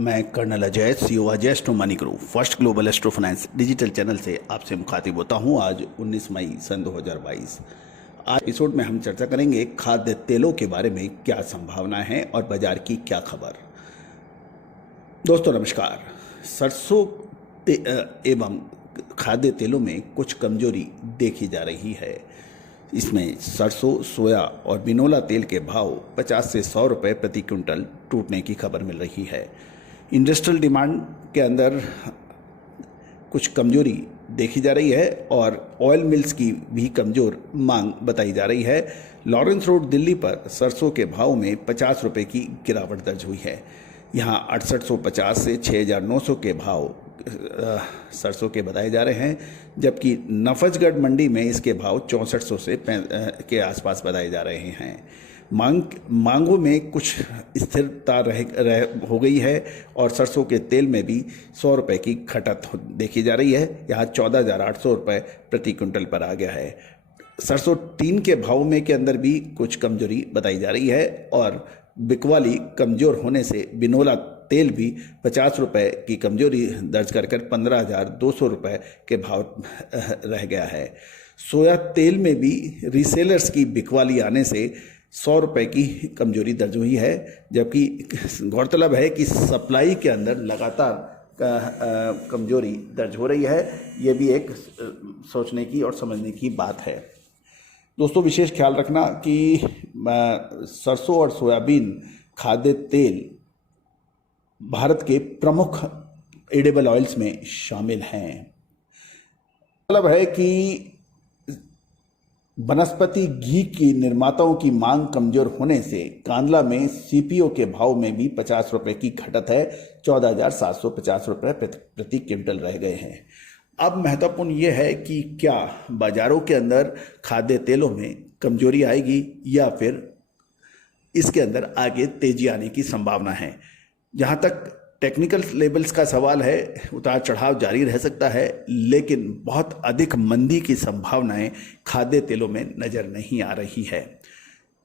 मैं colonel Ajay, CEO Ajay Astro Money Group first global astro finance digital channel से आपसे मुखातिब होता हूं। आज 19 मई सन 2022। आज एपिसोड में हम चर्चा करेंगे खाद्य तेलों के बारे में क्या संभावनाएं हैं और बाजार की क्या खबर। दोस्तों नमस्कार। सरसों एवं खाद्य तेलों में कुछ कमजोरी देखी जा रही है। इसमें सरसों, सोया और बिनोला तेल के भाव 50 से 100 रुपये प्रति क्विंटल टूटने की खबर मिल रही है। इंडस्ट्रियल डिमांड के अंदर कुछ कमजोरी देखी जा रही है और ऑयल मिल्स की भी कमज़ोर मांग बताई जा रही है। लॉरेंस रोड दिल्ली पर सरसों के भाव में 50 रुपये की गिरावट दर्ज हुई है। यहाँ 6850 से 6900 के भाव सरसों के बताए जा रहे हैं, जबकि नफजगढ़ मंडी में इसके भाव 6400 से के आसपास बताए जा रहे हैं। मांगों में कुछ स्थिरता हो गई है और सरसों के तेल में भी 100 रुपये की घटत देखी जा रही है। यहाँ 14,800 रुपये प्रति क्विंटल पर आ गया है। सरसों टीन के भाव में के अंदर भी कुछ कमजोरी बताई जा रही है और बिकवाली कमजोर होने से बिनोला तेल भी 50 रुपये की कमजोरी दर्ज कर 15,200 रुपये के भाव रह गया है। सोया तेल में भी रीसेलर्स की बिकवाली आने से 100 रुपये की कमजोरी दर्ज हुई है, जबकि गौरतलब है कि सप्लाई के अंदर लगातार कमजोरी दर्ज हो रही है। ये भी एक सोचने की और समझने की बात है। दोस्तों विशेष ख्याल रखना कि सरसों और सोयाबीन खाद्य तेल भारत के प्रमुख एडिबल ऑयल्स में शामिल हैं। मतलब है कि वनस्पति घी की निर्माताओं की मांग कमजोर होने से कांदला में सीपीओ के भाव में भी 50 रुपये की घटत है। 14,750 रुपये प्रति क्विंटल रह गए हैं। अब महत्वपूर्ण यह है कि क्या बाजारों के अंदर खाद्य तेलों में कमजोरी आएगी या फिर इसके अंदर आगे तेजी आने की संभावना है। जहां तक टेक्निकल लेवल्स का सवाल है, उतार चढ़ाव जारी रह सकता है, लेकिन बहुत अधिक मंदी की संभावनाएं खाद्य तेलों में नजर नहीं आ रही है।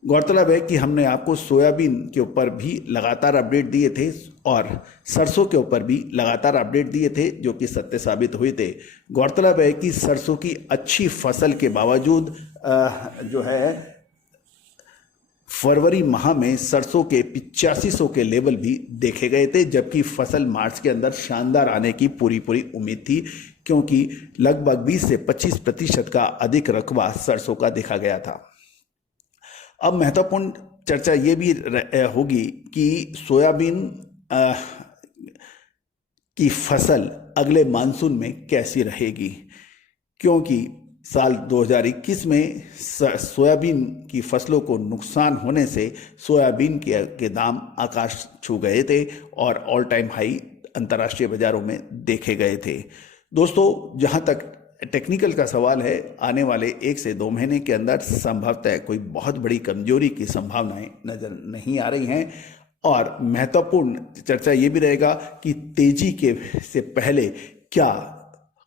गौरतलब है कि हमने आपको सोयाबीन के ऊपर भी लगातार अपडेट दिए थे और सरसों के ऊपर भी लगातार अपडेट दिए थे, जो कि सत्य साबित हुए थे। गौरतलब है कि सरसों की अच्छी फसल के बावजूद जो है फरवरी माह में सरसों के 8500 के लेवल भी देखे गए थे, जबकि फसल मार्च के अंदर शानदार आने की पूरी उम्मीद थी, क्योंकि लगभग 20 से 25% का अधिक रकबा सरसों का देखा गया था। अब महत्वपूर्ण चर्चा ये भी होगी कि सोयाबीन की फसल अगले मानसून में कैसी रहेगी, क्योंकि साल 2021 में सोयाबीन की फसलों को नुकसान होने से सोयाबीन के दाम आकाश छू गए थे और ऑल टाइम हाई अंतर्राष्ट्रीय बाजारों में देखे गए थे। दोस्तों जहां तक टेक्निकल का सवाल है, आने वाले 1 से 2 महीने के अंदर संभवतः कोई बहुत बड़ी कमजोरी की संभावनाएं नजर नहीं आ रही हैं और महत्वपूर्ण चर्चा ये भी रहेगा कि तेजी के से पहले क्या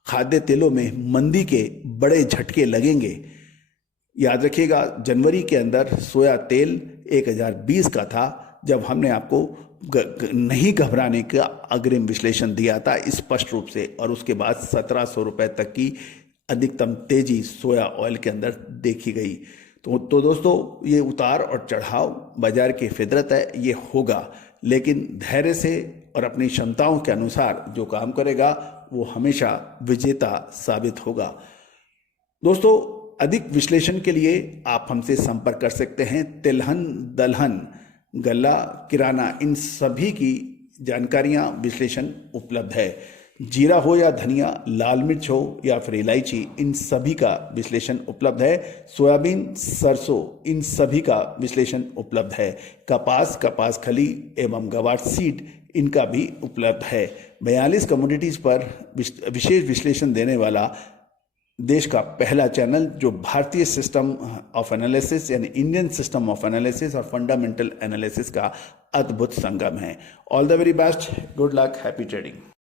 खाद्य तेलों में मंदी के बड़े झटके लगेंगे। याद रखिएगा, जनवरी के अंदर सोया तेल 1020 का था जब हमने आपको नहीं घबराने का अग्रिम विश्लेषण दिया था स्पष्ट रूप से, और उसके बाद 1700 रुपये तक की अधिकतम तेजी सोया ऑयल के अंदर देखी गई। तो दोस्तों ये उतार और चढ़ाव बाजार की फितरत है, ये होगा, लेकिन धैर्य से और अपनी क्षमताओं के अनुसार जो काम करेगा वो हमेशा विजेता साबित होगा। दोस्तों अधिक विश्लेषण के लिए आप हमसे संपर्क कर सकते हैं। तिलहन, दलहन, गल्ला, किराना, इन सभी की जानकारियां, विश्लेषण उपलब्ध है। जीरा हो या धनिया, लाल मिर्च हो या फिर इलायची, इन सभी का विश्लेषण उपलब्ध है। सोयाबीन, सरसों, इन सभी का विश्लेषण उपलब्ध है। कपास खली एवं गवार सीड, इनका भी उपलब्ध है। 42 कमोडिटीज पर विशेष विश्लेषण देने वाला देश का पहला चैनल, जो भारतीय सिस्टम ऑफ एनालिसिस यानी इंडियन सिस्टम ऑफ एनालिसिस और फंडामेंटल एनालिसिस का अद्भुत संगम है। All the very best, good luck, happy trading.